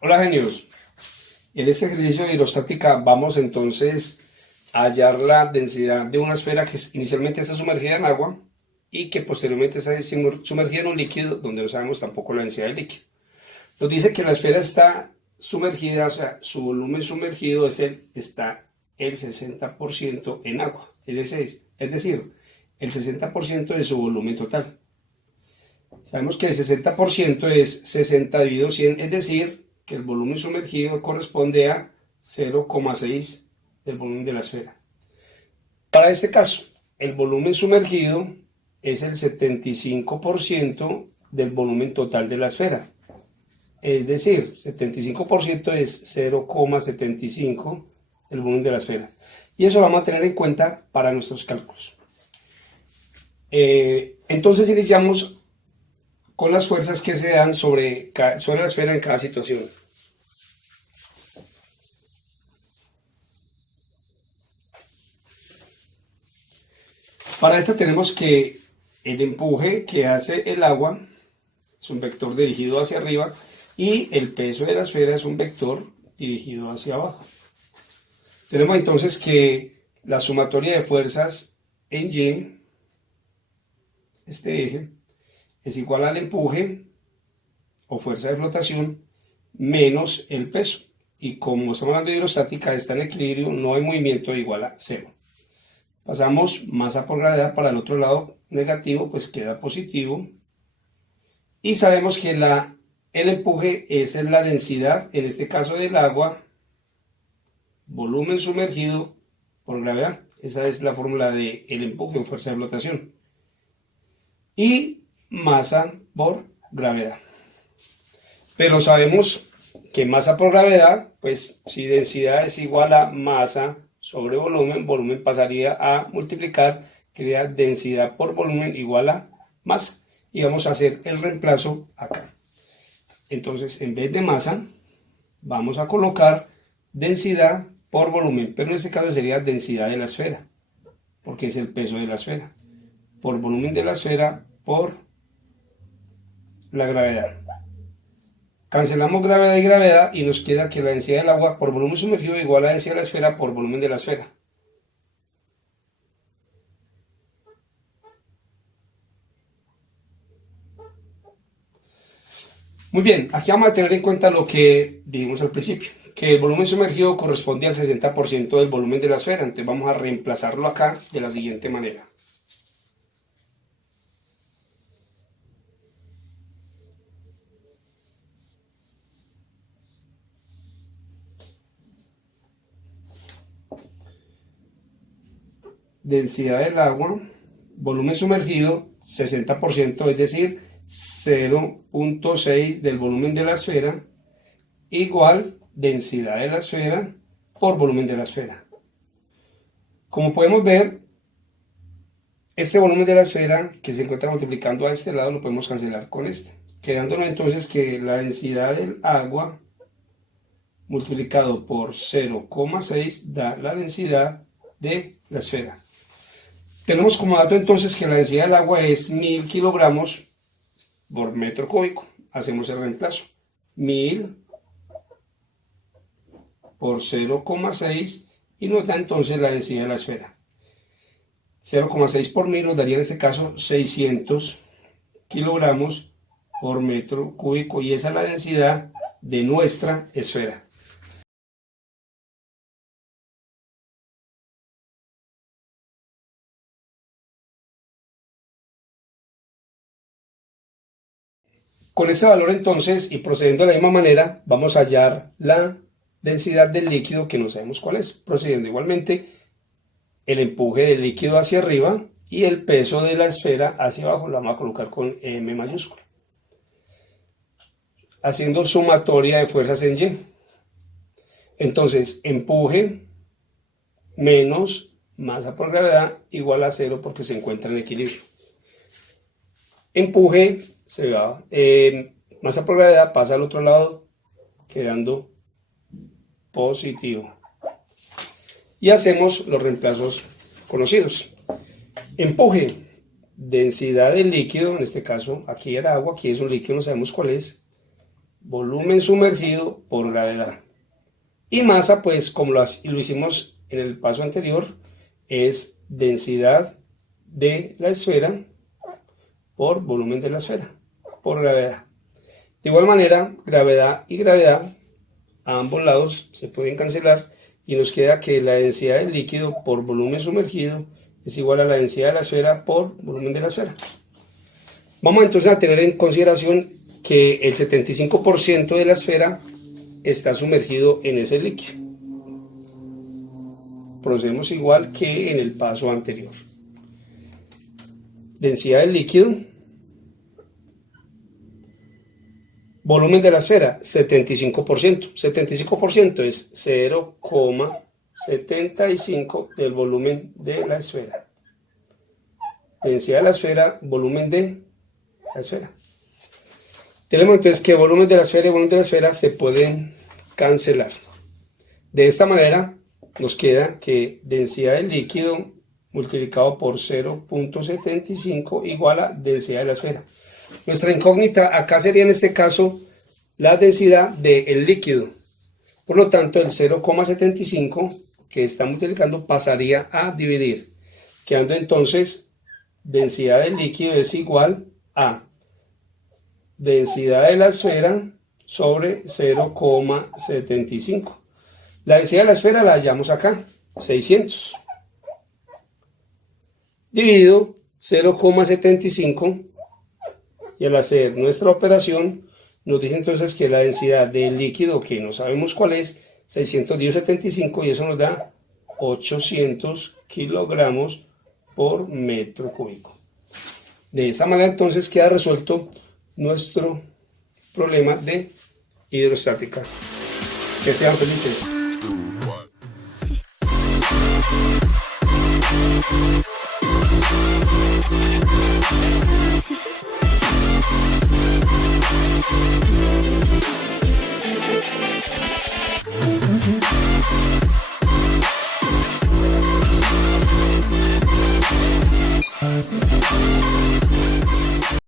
Hola genios, en este ejercicio de hidrostática vamos entonces a hallar la densidad de una esfera que inicialmente está sumergida en agua y que posteriormente está sumergida en un líquido donde no sabemos tampoco la densidad del líquido. Nos dice que la esfera está sumergida, o sea, su volumen sumergido está el 60% en agua, es decir, el 60% de su volumen total. Sabemos que el 60% es 60 dividido 100, es decir, que el volumen sumergido corresponde a 0,6 del volumen de la esfera. Para este caso, el volumen sumergido es el 75% del volumen total de la esfera. Es decir, 75% es 0,75 del volumen de la esfera. Y eso lo vamos a tener en cuenta para nuestros cálculos. Entonces iniciamos con las fuerzas que se dan sobre la esfera en cada situación. Para esta tenemos que el empuje que hace el agua es un vector dirigido hacia arriba y el peso de la esfera es un vector dirigido hacia abajo. Tenemos entonces que la sumatoria de fuerzas en Y, este eje, es igual al empuje o fuerza de flotación menos el peso. Y como estamos hablando de hidrostática, está en equilibrio, no hay movimiento igual a cero. Pasamos masa por gravedad para el otro lado negativo, pues queda positivo. Y sabemos que el empuje es la densidad, en este caso del agua, volumen sumergido por gravedad. Esa es la fórmula del empuje o fuerza de flotación. Y masa por gravedad. Pero sabemos que masa por gravedad, pues si densidad es igual a masa sobre volumen, volumen pasaría a multiplicar, quedaría densidad por volumen igual a masa. Y vamos a hacer el reemplazo acá. Entonces, en vez de masa, vamos a colocar densidad por volumen, pero en este caso sería densidad de la esfera, porque es el peso de la esfera, por volumen de la esfera por la gravedad. Cancelamos gravedad y gravedad y nos queda que la densidad del agua por volumen sumergido es igual a la densidad de la esfera por volumen de la esfera. Muy bien, aquí vamos a tener en cuenta lo que dijimos al principio, que el volumen sumergido corresponde al 60% del volumen de la esfera. Entonces vamos a reemplazarlo acá de la siguiente manera. Densidad del agua, volumen sumergido, 60%, es decir, 0,6 del volumen de la esfera, igual densidad de la esfera por volumen de la esfera. Como podemos ver, este volumen de la esfera que se encuentra multiplicando a este lado lo podemos cancelar con este, quedándonos entonces que la densidad del agua multiplicado por 0,6 da la densidad de la esfera. Tenemos como dato entonces que la densidad del agua es 1000 kilogramos por metro cúbico. Hacemos el reemplazo. 1000 por 0,6 y nos da entonces la densidad de la esfera. 0,6 por 1000 nos daría en este caso 600 kilogramos por metro cúbico y esa es la densidad de nuestra esfera. Con ese valor entonces y procediendo de la misma manera vamos a hallar la densidad del líquido que no sabemos cuál es, procediendo igualmente el empuje del líquido hacia arriba y el peso de la esfera hacia abajo, lo vamos a colocar con M mayúscula. Haciendo sumatoria de fuerzas en Y. Entonces, empuje menos masa por gravedad igual a 0 porque se encuentra en equilibrio. Empuje se va, masa por gravedad pasa al otro lado quedando positivo. Y hacemos los reemplazos conocidos. Empuje, densidad del líquido, en este caso aquí era agua, aquí es un líquido, no sabemos cuál es, volumen sumergido por gravedad. Y masa, pues como lo hicimos en el paso anterior, es densidad de la esfera por volumen de la esfera, por gravedad. De igual manera, gravedad y gravedad a ambos lados se pueden cancelar y nos queda que la densidad del líquido por volumen sumergido es igual a la densidad de la esfera por volumen de la esfera. Vamos entonces a tener en consideración que el 75% de la esfera está sumergido en ese líquido. Procedemos igual que en el paso anterior. Densidad del líquido, volumen de la esfera, 75%. 75% es 0,75 del volumen de la esfera. Densidad de la esfera, volumen de la esfera. Tenemos entonces que volumen de la esfera y volumen de la esfera se pueden cancelar. De esta manera nos queda que densidad del líquido multiplicado por 0,75 igual a densidad de la esfera. Nuestra incógnita acá sería en este caso la densidad del líquido. Por lo tanto, el 0,75 que está multiplicando pasaría a dividir, quedando entonces densidad del líquido es igual a densidad de la esfera sobre 0,75. La densidad de la esfera la hallamos acá, 600. Dividido 0,75 y al hacer nuestra operación nos dice entonces que la densidad del líquido, que no sabemos cuál es, 600/75 y eso nos da 800 kilogramos por metro cúbico. De esta manera entonces queda resuelto nuestro problema de hidrostática. Que sean felices.